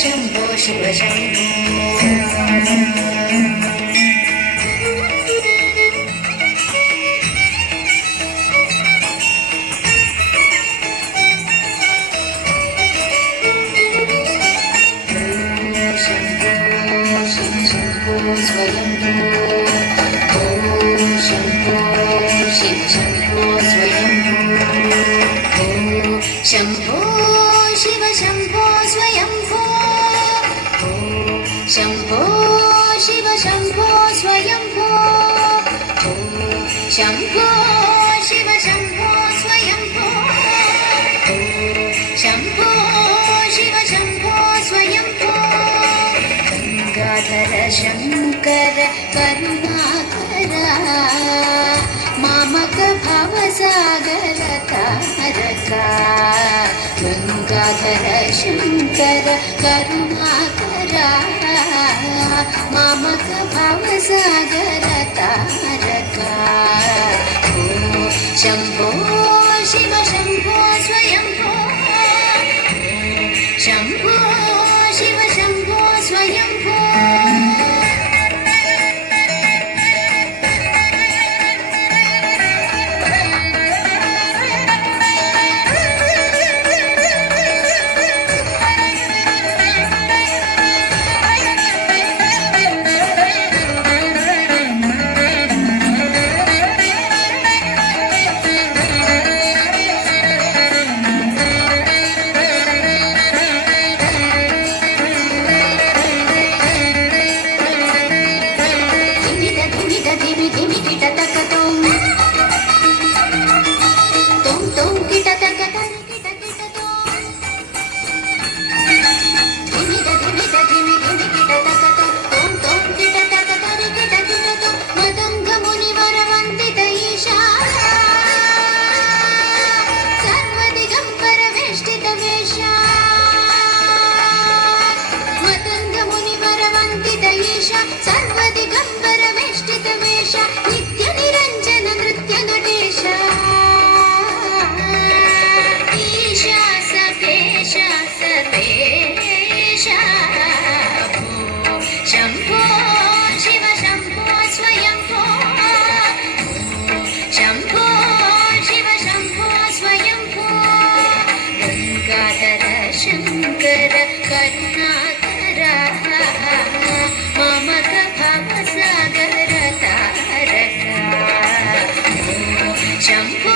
शम्भो शिव शम्भो शम्भो शिव शम्भो स्वयम्भो शम्भो शिव शम्भो स्वयम्भो शम्भो शिव शम्भो स्वयम्भो शम्भो शिव शम्भो स्वयम्भो गंगाधर शङ्कर करुणाकरा मामक भवसागर तारका गंगाधर शङ्कर करुणाकरा मामक भवसागर तारका शम्भो शिव शम्भो स्वयम्भो शम्भो शिव शम्भो स्वयम्भो शम्भो शिव शम्भो स्वयम्भो शम्भो शिव शम्भो स्वयम्भो गंगाधर शङ्कर करुणाकरा मामक भवसागर तारका शम्भो